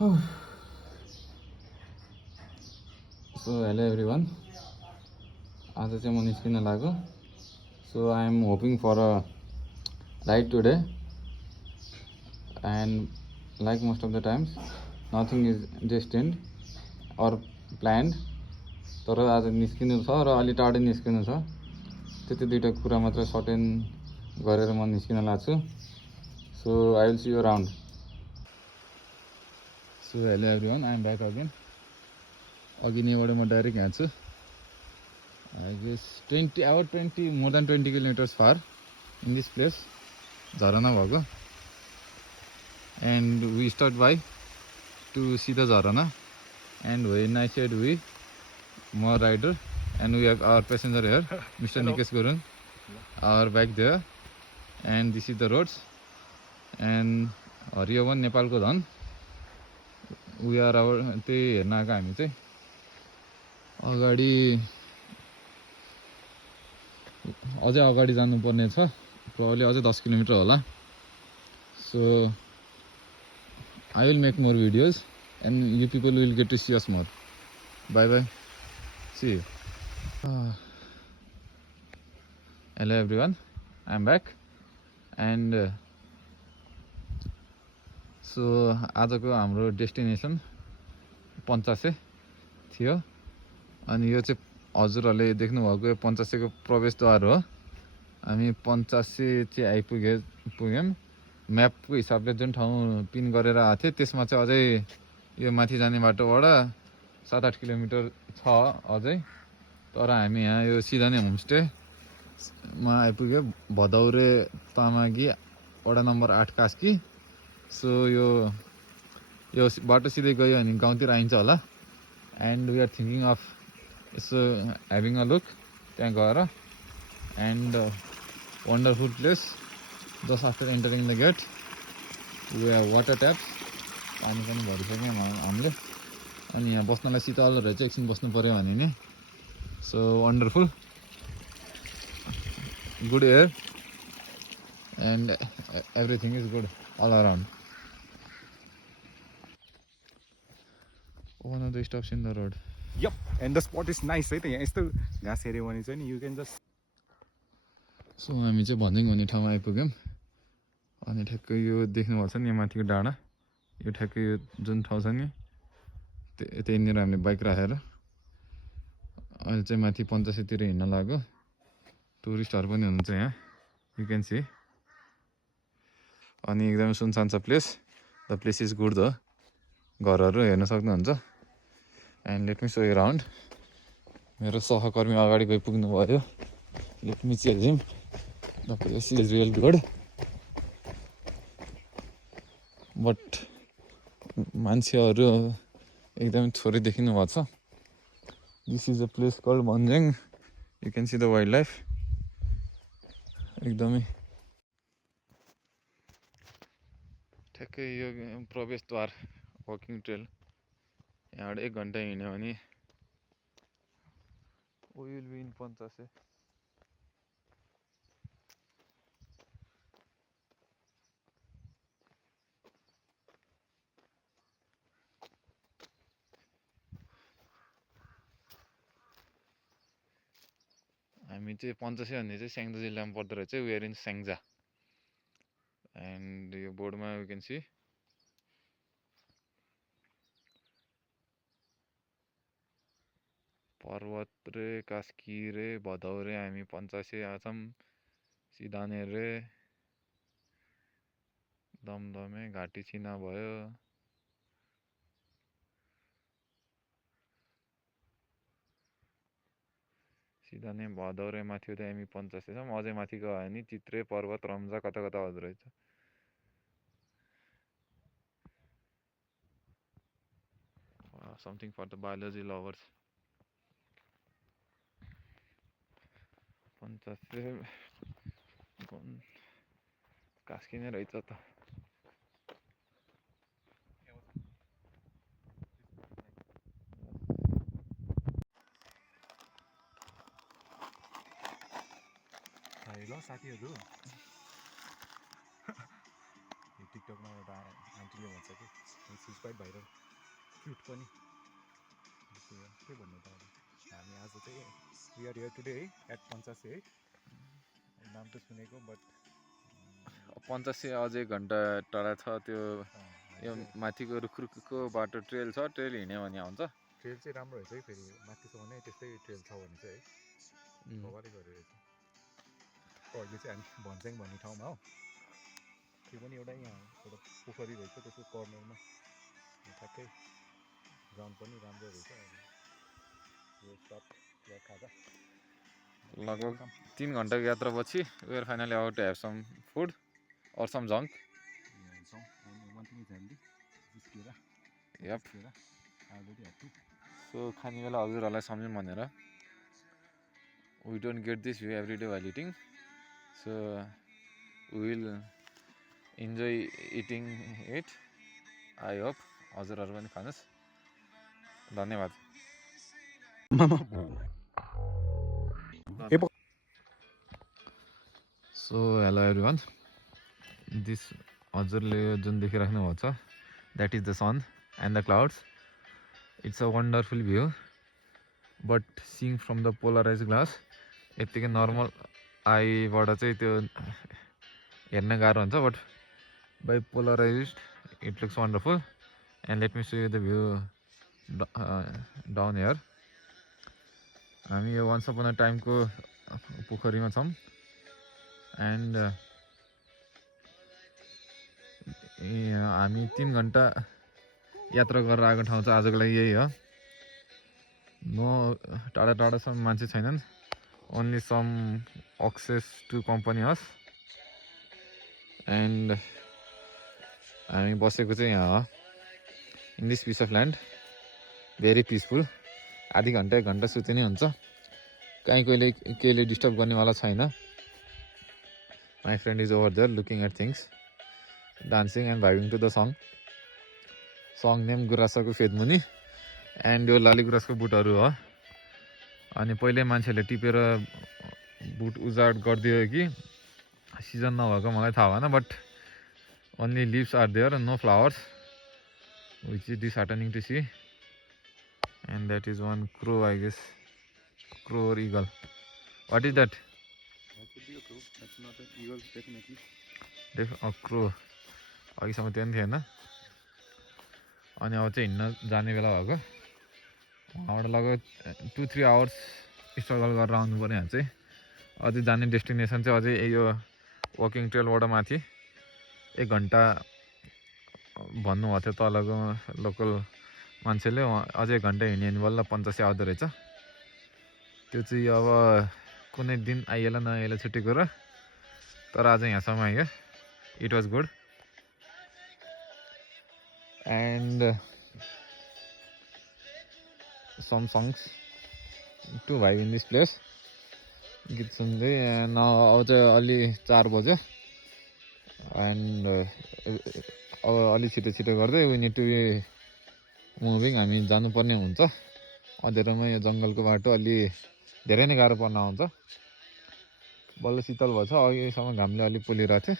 So hello everyone. आज चाहिँ म निस्किन लाग्यो. So I am hoping for a ride today, and like most of the times nothing is destined or planned. तर आज निस्किनु छ र अलि टाढै निस्किनु छ. त्यति दुईटा कुरा मात्र सर्टेन गरेर म निस्किन लाग्छु. So I will see you around. So hello everyone, I am back again. अघि नैबाट म डाइरेक्ट यहाँ छु. I guess more than 20 kilometers far in this place, Jharana bhako. And we stopped by to see the Jharana. And when I said we, more rider, and we have our passenger here, Mr. Nikesh Gurung, our back there. And this is the roads. And Hariyavan Nepal ko dhan. We are our त्यही हेर्न आएको हामी चाहिँ. अगाडि अझै अगाडि जानुपर्ने छ. Probably अझै 10 किलोमिटर होला. So I will make more videos and you people will get to see us more. Bye bye. See you. Hello everyone, I am back. And so आजको हाम्रो डेस्टिनेसन पञ्चासे थियो. अनि यो चाहिँ हजुरहरूले देख्नुभएको यो पञ्चासेको प्रवेशद्वार हो. हामी पञ्चासे चाहिँ आइपुग्यौँ. म्यापको हिसाबले जुन ठाउँ पिन गरेर आएको थिएँ त्यसमा चाहिँ अझै यो माथि जाने बाटोबाट 7-8 किलोमिटर छ अझै. तर हामी यहाँ यो सिधा नै होमस्टेमा आइपुग्यो. भदौरे तामागी वडा नम्बर 8 कास्की. सो यो बाटो सिधै गयो भने गाउँतिर आइन्छ होला. And we are thinking of यसो ह्याभिङ अ लुक त्यहाँ गएर. And wonderful place. Just after entering the gate we have water taps. पानी पनि भरिसक्यौँ हामीले. अनि यहाँ बस्नलाई शीतल रहेछ, एकछिन बस्नु पऱ्यो भने नि. So wonderful, good air and everything is good all around. One of the stops in the road. Yep, and the spot is nice, right? यहाँ यस्तो घाँस हेऱ्यो भने चाहिँ you can just. So हामी चाहिँ भन्दिङ भन्ने ठाउँमा आइपुग्यौँ. अनि ठ्याक्कै यो देख्नुभएको छ नि यहाँ माथिको डाँडा. यो ठ्याक्कै यो जुन ठाउँ छ नि त्यहीँनिर हामीले बाइक राखेर अहिले चाहिँ माथि पञ्चासेतिर हिँड्न लाग्यो. टुरिस्टहरू पनि हुनुहुन्छ यहाँ, यु क्यान सी. अनि एकदमै सुनसान छ place. The place is good the. घरहरू हेर्न सक्नुहुन्छ. And let me show you around. मेरो सहकर्मी अगाडि गइपुग्नु भयो. Let me tell him the place is real good. But मान्छेहरू एकदमै थोरै देखिनु भएको छ. This is a place called Bhanjyang. You can see the wild life. एकदमै ठ्याक्कै यो प्रवेशद्वार वकिङ ट्रेल. यहाँबाट 1 घन्टा हिँड्यो भने we will be in Panchase. हामी चाहिँ पञ्चासे भन्ने चाहिँ स्याङ्जा जिल्लामा पर्दो रहेछ. We are in Syangja. And यो बोर्डमा यु क्यान सी पर्वत रे, कास्की रे, भदौरे. हामी पञ्चासे आछौँ. सिधाने रे, दमदमे, घाटी छिना भयो. सिधाने, भदौरे माथि हुँदै हामी पञ्चासे छौँ. अझै माथि गयो भने चित्रे, पर्वत, रम्जा कता कता हुँदो रहेछ. Something for the biology lovers. पञ्चासे कास्की नै रहेछ त. ल साथीहरू टिकटकमा एउटा आन्टीले भन्छ कि she is quite viral cute पनि के भन्नु त अब हामी आज चाहिँ वी आर हियर टुडे है एट पञ्चासे है नाम त सुनेको बट 85 अझै घन्टा टाढा छ त्यो यो माथिको रुखरुखको बाटो ट्रेल छ ट्रेल हिँड्यो भने हुन्छ ट्रेल चाहिँ राम्रो रहेछ है फेरि माथिसम्म नै त्यस्तै ट्रेल छ भने चाहिँ है कभरै गरेर रहेछ अहिले चाहिँ हामी भन्छ्याङ भन्ने ठाउँमा हो त्यो पनि एउटा यहाँ एउटा पोखरी रहेछ त्यसको कर्नरमा ठ्याक्कै ग्राउन्ड पनि राम्रो रहेछ यो स्टप या खाजा लगभग 3 घन्टाको यात्रापछि we are finally out to have some food or some junk. Yep. So खाने बेला हजुरहरूलाई सम्झौँ भनेर we don't get this view every day while eating, so we will enjoy eating it. I hope हजुरहरू पनि खानुहोस् धन्यवाद So hello everyone, this हजुरले जुन देखिराख्नु भएको छ that is the sun and the clouds. It's a wonderful view, but seeing from the polarized glass यतिकै normal आईबाट चाहिँ त्यो हेर्न गाह्रो हुन्छ, but by polarized it looks wonderful. And let me show you the view down here. हामी यो once upon a time को पोखरीमा छौँ and हामी 3 घन्टा यात्रा गरेर आएको ठाउँ चाहिँ आजको लागि यही हो नो टाढा टाढासम्म मान्छे छैनन् only some access to company us and हामी बसेको चाहिँ यहाँ हो in this piece of land very peaceful आधी घन्टा 1 घन्टा सुते नै हुन्छ कहीँ केहीले डिस्टर्ब गर्नेवाला छैन my friend is over there looking at things dancing and vibing to the song name गुराँसको फेदमुनि and यो लाली गुराँसको बुटहरू हो अनि पहिले मान्छेले टिपेर बुट उजाड गरिदियो कि सिजन नभएको मलाई थाहा भएन but only leaves are there and no flowers which is disheartening to see. And that is one crow, I guess, crow or eagle. What is that? That could be a crow. That's not an eagle, definitely. A crow. अघिसम्म त्यो पनि थिएन अनि अब चाहिँ हिँड्न जाने बेला भएको वहाँबाट लगभग 2-3 आवर्स स्ट्रगल गरेर आउनु पर्ने यहाँ चाहिँ अझै जाने डेस्टिनेसन चाहिँ अझै यो वकिङ ट्रेलबाट माथि 1 घन्टा भन्नुभएको थियो तलको लोकल मान्छेले अझै 1 घन्टा हिँड्यो भने बल्ल 85 आउँदो रहेछ त्यो चाहिँ अब कुनै दिन आइएला नआइएला छुट्टी कुरा तर आज यहाँसम्म आयो it was good and some songs to vibe in this place गीत सुन्दै अब चाहिँ अलि 4 बज्यो and अब अलि छिटो छिटो गर्दै we need to be moving हामी जानुपर्ने हुन्छ अँध्यारोमा यो जङ्गलको बाटो अलि धेरै नै गाह्रो पर्न आउँछ बल्ल शीतल भएछ अघिसम्म घामले अलि पोलिरहेको थियो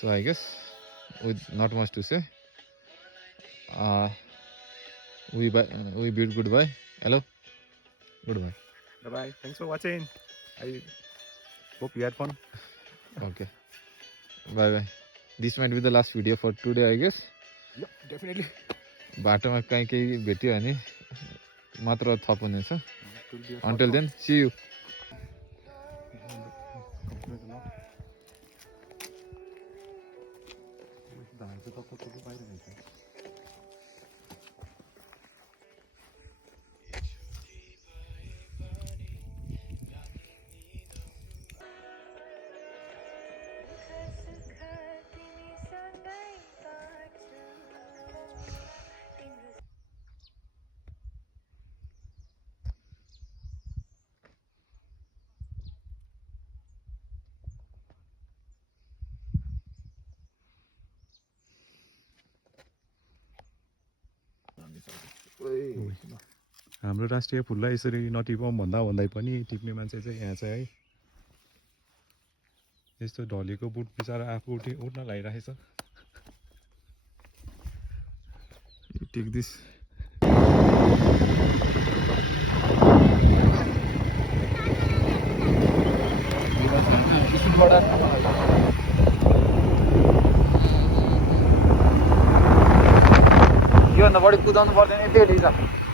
so I guess with not much to say we bid goodbye. Hello, goodbye. Bye. Thanks for watching. I hope you had fun. Okay. Bye bye. This might be the last video for today, I guess. Yep, definitely. बाटोमा कहीँ भेट्यो भने मात्र थप हुनेछ. Until then, see you. हाम्रो राष्ट्रिय फुललाई यसरी नटिपौँ भन्दै पनि टिप्ने मान्छे चाहिँ यहाँ चाहिँ है यस्तो ढलेको बुट बिचरा आफू उठ्न लागिरहेछ टेक दिस योभन्दा बढी कुदाउनु पर्दैन यति ठिक छ